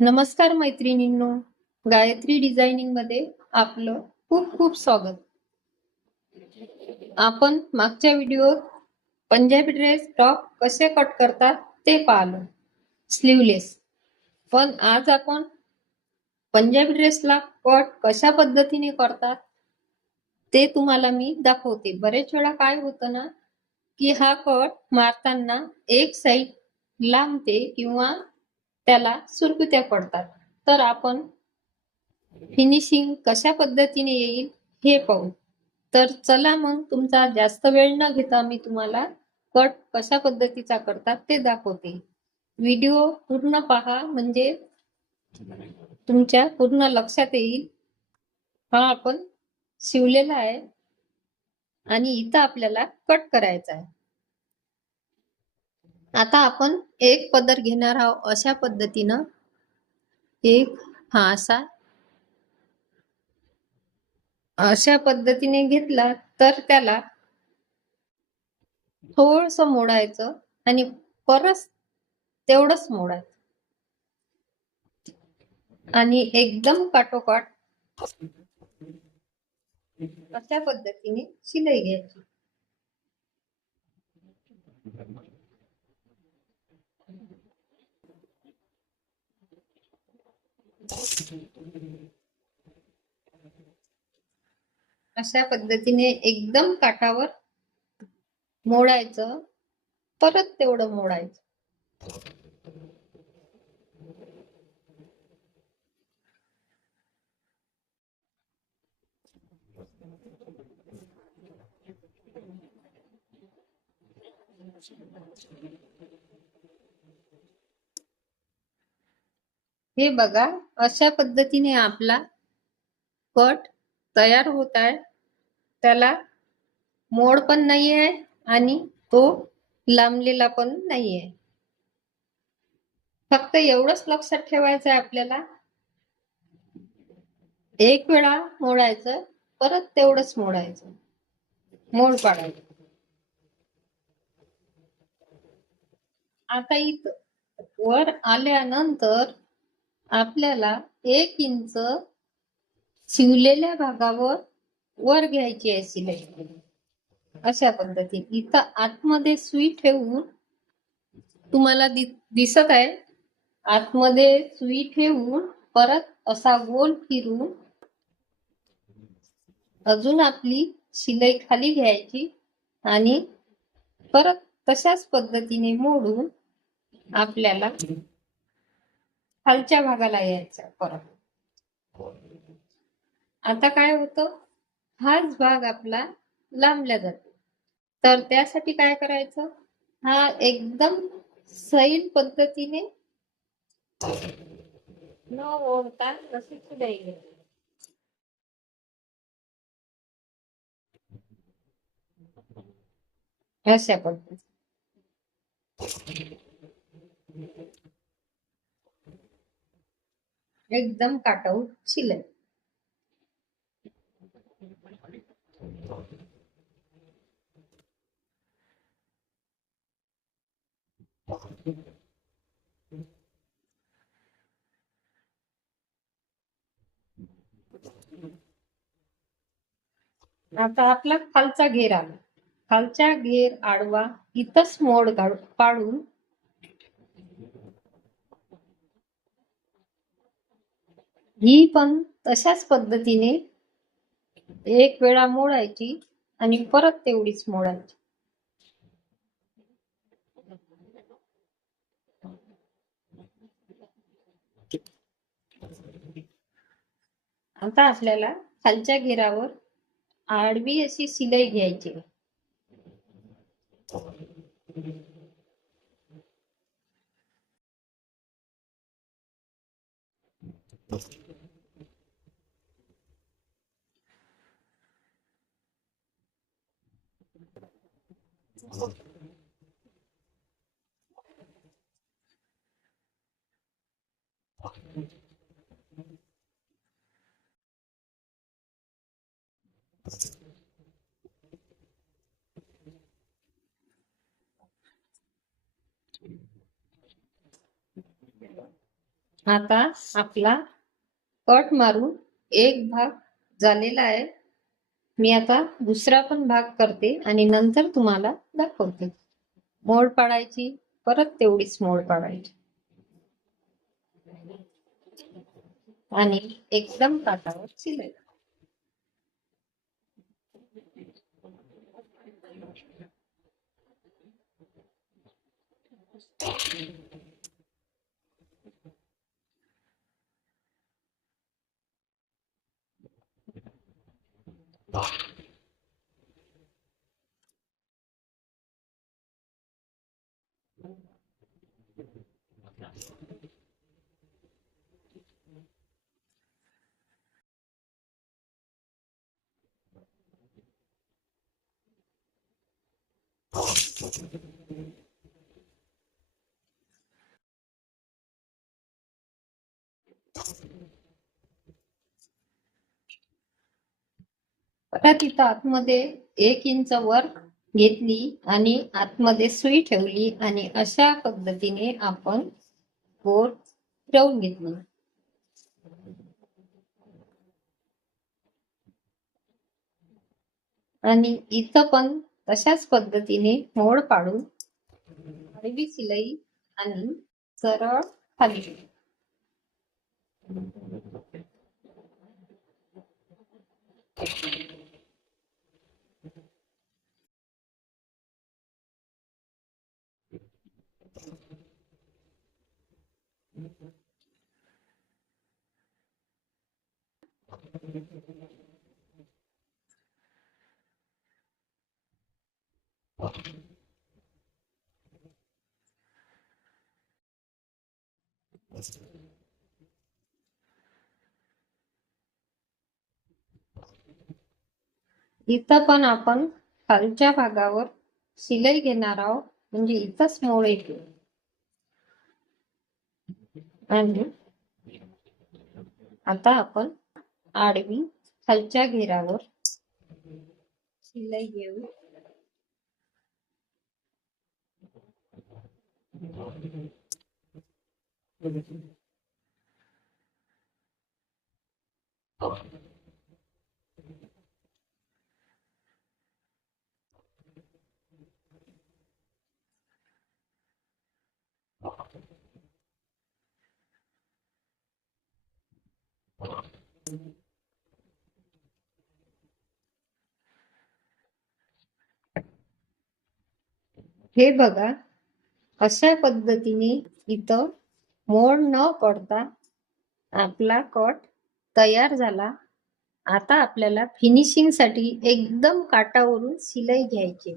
नमस्कार मैत्रिणींनो गायत्री डिझायनिंगमध्ये आपलं खूप खूप स्वागत. आपण मागच्या व्हिडिओत पंजाबी ड्रेस टॉप कसे कट करतात ते पाहिलं. स्लीवलेस पण आज आपण पंजाबी ड्रेसला कट कशा पद्धतीने करतात ते तुम्हाला मी दाखवते. बरेच वेळा काय होतं ना की हा कट मारताना एक साईड लांबते किंवा त्याला सुरकुत्या पडतात. तर आपण फिनिशिंग कशा पद्धतीने येईल हे पाहू. तर चला मग तुमचा जास्त वेळ न घेता मी तुम्हाला कट कशा पद्धतीचा करतात ते दाखवते. व्हिडिओ पूर्ण पहा म्हणजे तुमच्या पूर्ण लक्षात येईल. हा आपण शिवलेला आहे आणि इथं आपल्याला कट करायचा आहे. आता आपण एक पदर घेणार आहोत अशा पद्धतीनं. एक हा असा. अशा पद्धतीने घेतला तर त्याला थोडस मोडायचं आणि परत तेवढंच मोडायचं. आणि एकदम काटोकाट अशा पद्धतीने शिलाई घ्यायची. अशा पद्धतीने एकदम काठावर मोडायचं परत तेवढं मोडायचं. हे बघा अशा पद्धतीने आपला कट तयार होत आहे. त्याला मोड पण नाही आहे आणि तो लांबलेला पण नाही आहे. फक्त एवढंच लक्षात ठेवायचं आहे आपल्याला. एक वेळा मोडायचं परत तेवढंच मोडायचं. मोड पाडायचं. आता इथं वर आल्यानंतर आपल्याला एक इंच शिवलेल्या भागावर वर घ्यायची आहे शिलाई अशा पद्धतीने. इथं आतमध्ये सुई ठेवून तुम्हाला दि दिसत आहे. आतमध्ये सुई ठेवून परत असा गोल फिरून अजून आपली शिलाई खाली घ्यायची आणि परत तशाच पद्धतीने मोडून आपल्याला खालच्या भागाला यायचं परत. आता काय होतं? हाच भाग आपला लांबला जातो. तर त्यासाठी काय करायचं? हा एकदम सैल पद्धतीने न ओढता शिलाई घ्यायची अशा पद्धती एकदम काटाऊ शिलाई. आता आपला खालचा घेर आला. खालचा घेर आडवा इथंच मोड पाडून ही पण तशाच पद्धतीने एक वेळा मोडायची आणि परत तेवढीच मोडायची. आता आपल्याला खालच्या घेरावर आडवी अशी शिलाई घ्यायची. आहे आता आपला कट मारून एक भाग झालेला आहे. मी आता दुसरा पण भाग करते आणि नंतर तुम्हाला दाखवते. मोड पाडायची परत तेवढीच मोड पाडायची. आणि एकदम काटावर शिलाई परत इथं आतमध्ये एक इंच वर घेतली आणि आतमध्ये सुई ठेवली आणि अशा पद्धतीने आपण बोट फिरवून घेतली. आणि इथं पण तशाच पद्धतीने मोड पाडून आडवी शिलाई आणि सरळ खाली इथं पण आपण खालच्या भागावर शिलाई घेणार आहोत. म्हणजे इथंच मोळे येते आणि आता आपण आडवी खालच्या घेरावर शिलाई घेऊ. हे बघा अशा पद्धतीने इथं मोड न पडता आपला कट तयार झाला. आता आपल्याला फिनिशिंगसाठी एकदम काटावरून शिलाई घ्यायची.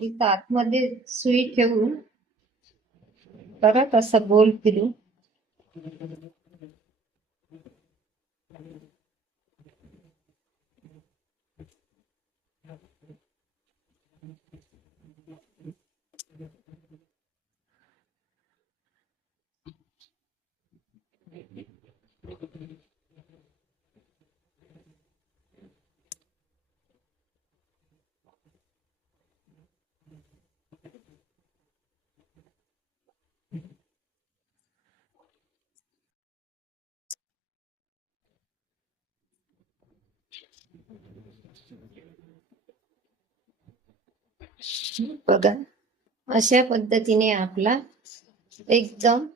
इथं आतमध्ये सुई ठेवून परत असं गोल फिरू बघा अशा पद्धतीने आपला एकदम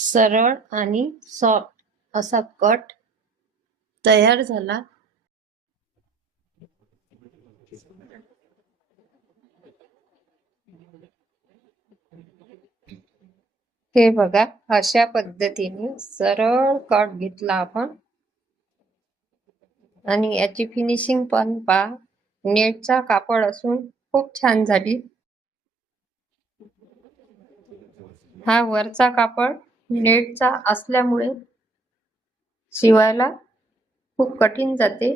सरळ आणि सॉफ्ट असा कट तयार झाला. हे बघा अशा पद्धतीने सरळ कट घेतला आपण. आणि याची फिनिशिंग पण पहा. नेटचा कापड असून खूप छान झाली. हा वरचा कापड नेटचा असल्यामुळे शिवायला खूप कठीण जाते.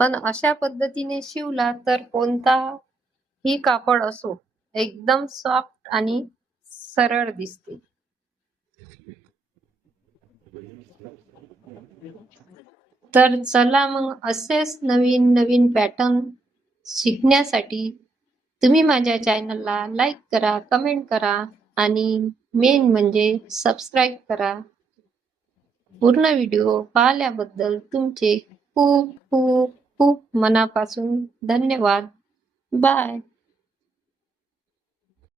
पण अशा पद्धतीने शिवला तर कोणताही कापड असो एकदम सॉफ्ट आणि सरळ दिसते. तर चला मग असेच नवीन नवीन पॅटर्न शिकण्यासाठी तुम्ही माझ्या चॅनलला लाईक करा कमेंट करा आणि मेन म्हणजे सबस्क्राईब करा. पूर्ण व्हिडिओ पाहिल्याबद्दल तुमचे खूप खूप खूप मनापासून धन्यवाद. बाय